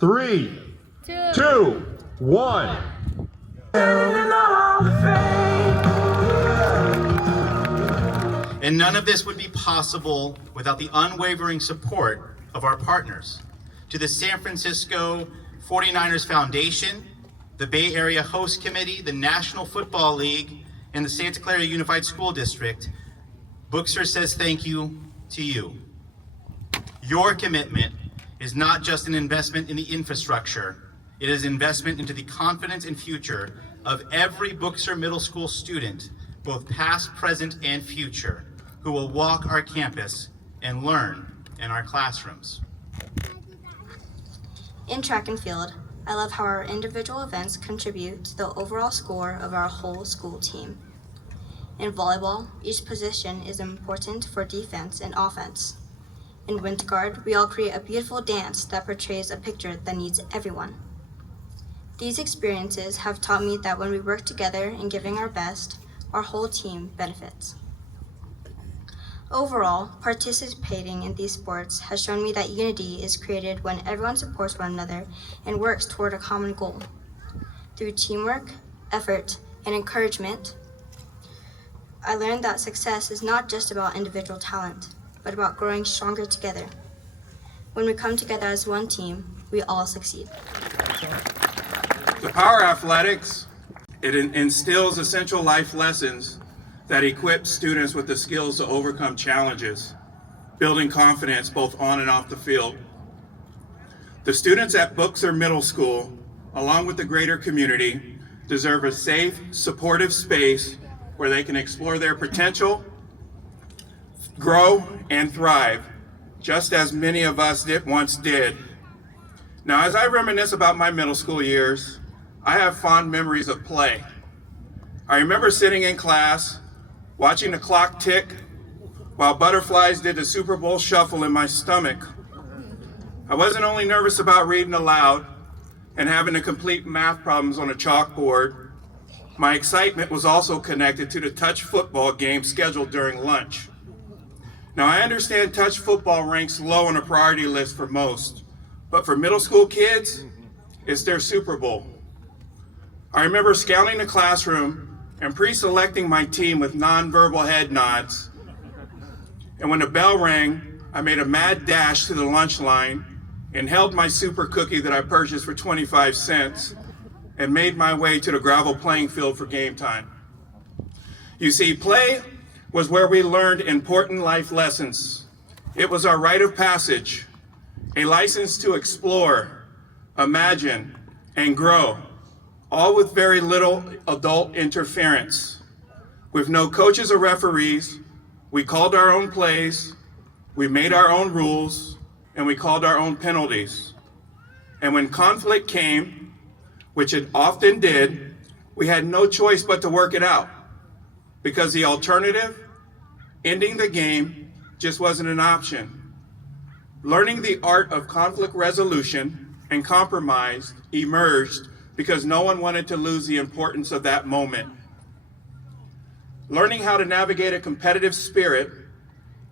3, 2, 1. And none of this would be possible without the unwavering support of our partners. To the San Francisco 49ers Foundation, the Bay Area Host Committee, the National Football League, and the Santa Clara Unified School District, Buchser says thank you to you. Your commitment is not just an investment in the infrastructure, it is investment into the confidence and future of every Buchser Middle School student, both past, present, and future, who will walk our campus and learn in our classrooms. In track and field, I love how our individual events contribute to the overall score of our whole school team. In volleyball, each position is important for defense and offense. In wind guard, we all create a beautiful dance that portrays a picture that needs everyone. These experiences have taught me that when we work together in giving our best, our whole team benefits. Overall, participating in these sports has shown me that unity is created when everyone supports one another and works toward a common goal. Through teamwork, effort, and encouragement, I learned that success is not just about individual talent, but about growing stronger together. When we come together as one team, we all succeed. The Power Athletics, it instills essential life lessons that equip students with the skills to overcome challenges, building confidence both on and off the field. The students at Buchser Middle School, along with the greater community, deserve a safe, supportive space where they can explore their potential, grow, and thrive, just as many of us once did. Now, as I reminisce about my middle school years, I have fond memories of play. I remember sitting in class, watching the clock tick while butterflies did the Super Bowl shuffle in my stomach. I wasn't only nervous about reading aloud and having to complete math problems on a chalkboard, my excitement was also connected to the touch football game scheduled during lunch. Now, I understand touch football ranks low on a priority list for most, but for middle school kids, it's their Super Bowl. I remember scouting the classroom and pre-selecting my team with nonverbal head nods. And when the bell rang, I made a mad dash to the lunch line and held my super cookie that I purchased for 25 cents and made my way to the gravel playing field for game time. You see, play was where we learned important life lessons. It was our rite of passage, a license to explore, imagine, and grow, all with very little adult interference. With no coaches or referees, we called our own plays, we made our own rules, and we called our own penalties. And when conflict came, which it often did, we had no choice but to work it out, because the alternative, ending the game, just wasn't an option. Learning the art of conflict resolution and compromise emerged because no one wanted to lose the importance of that moment. Learning how to navigate a competitive spirit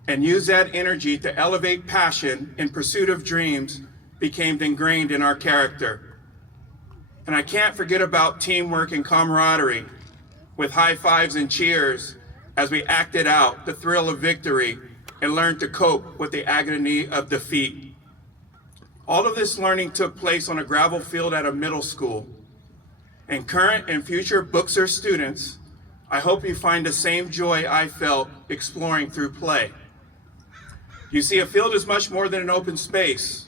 and use that energy to elevate passion in pursuit of dreams became ingrained in our character. And I can't forget about teamwork and camaraderie, with high fives and cheers as we acted out the thrill of victory and learned to cope with the agony of defeat. All of this learning took place on a gravel field at a middle school. And current and future Buchser students, I hope you find the same joy I felt exploring through play. You see, a field is much more than an open space.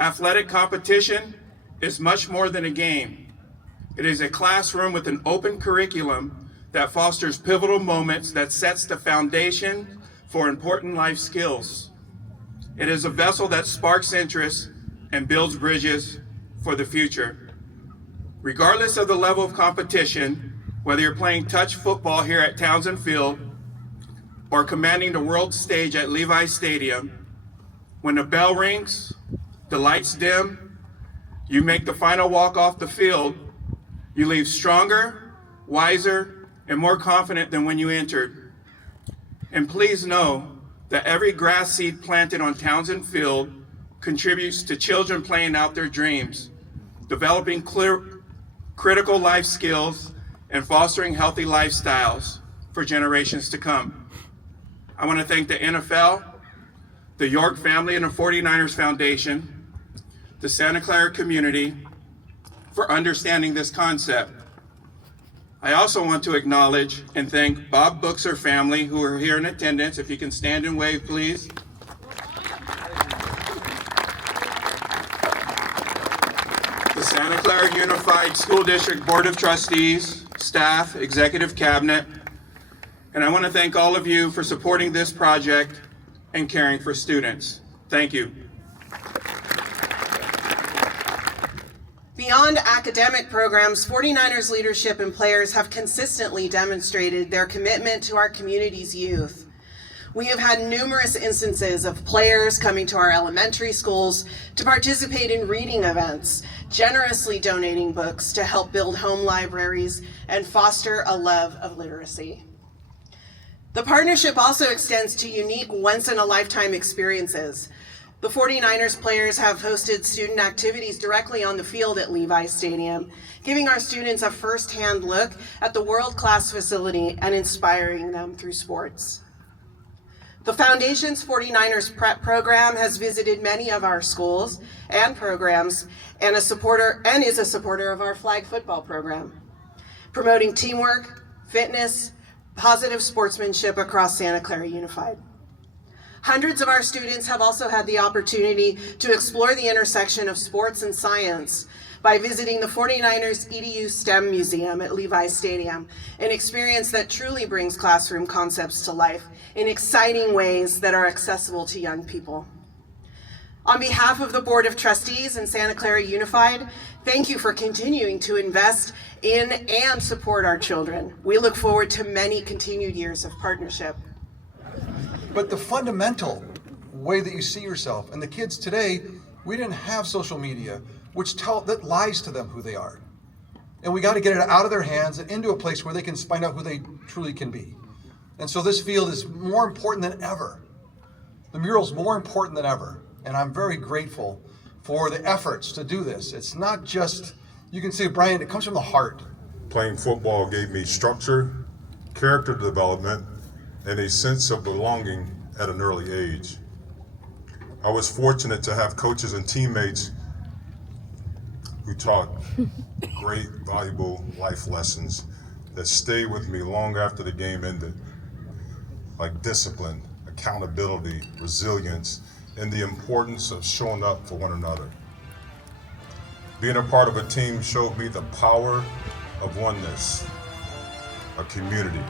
Athletic competition is much more than a game. It is a classroom with an open curriculum that fosters pivotal moments that sets the foundation for important life skills. It is a vessel that sparks interest and builds bridges for the future. Regardless of the level of competition, whether you're playing touch football here at Townsend Field or commanding the world stage at Levi Stadium, when the bell rings, the lights dim, you make the final walk off the field, you leave stronger, wiser, and more confident than when you entered. And please know that every grass seed planted on Townsend Field contributes to children playing out their dreams, developing critical life skills, and fostering healthy lifestyles for generations to come. I want to thank the NFL, the York family and the 49ers Foundation, the Santa Clara community for understanding this concept. I also want to acknowledge and thank Bob Buchser family who are here in attendance. If you can stand and wave, please. The Santa Clara Unified School District Board of Trustees, staff, executive cabinet, and I want to thank all of you for supporting this project and caring for students. Thank you. Beyond academic programs, 49ers leadership and players have consistently demonstrated their commitment to our community's youth. We have had numerous instances of players coming to our elementary schools to participate in reading events, generously donating books to help build home libraries and foster a love of literacy. The partnership also extends to unique once-in-a-lifetime experiences. The 49ers players have hosted student activities directly on the field at Levi Stadium, giving our students a first-hand look at the world-class facility and inspiring them through sports. The Foundation's 49ers Prep program has visited many of our schools and programs and is a supporter of our flag football program, promoting teamwork, fitness, positive sportsmanship across Santa Clara Unified. Hundreds of our students have also had the opportunity to explore the intersection of sports and science by visiting the 49ers EDU STEM Museum at Levi Stadium, an experience that truly brings classroom concepts to life in exciting ways that are accessible to young people. On behalf of the Board of Trustees and Santa Clara Unified, thank you for continuing to invest in and support our children. We look forward to many continued years of partnership. But the fundamental way that you see yourself, and the kids today, we didn't have social media, that lies to them who they are. And we got to get it out of their hands and into a place where they can find out who they truly can be. And so this field is more important than ever. The mural's more important than ever. And I'm very grateful for the efforts to do this. It's not just, you can see Bryant, it comes from the heart. Playing football gave me structure, character development, and a sense of belonging at an early age. I was fortunate to have coaches and teammates who taught great, valuable life lessons that stayed with me long after the game ended, like discipline, accountability, resilience, and the importance of showing up for one another. Being a part of a team showed me the power of oneness, a community,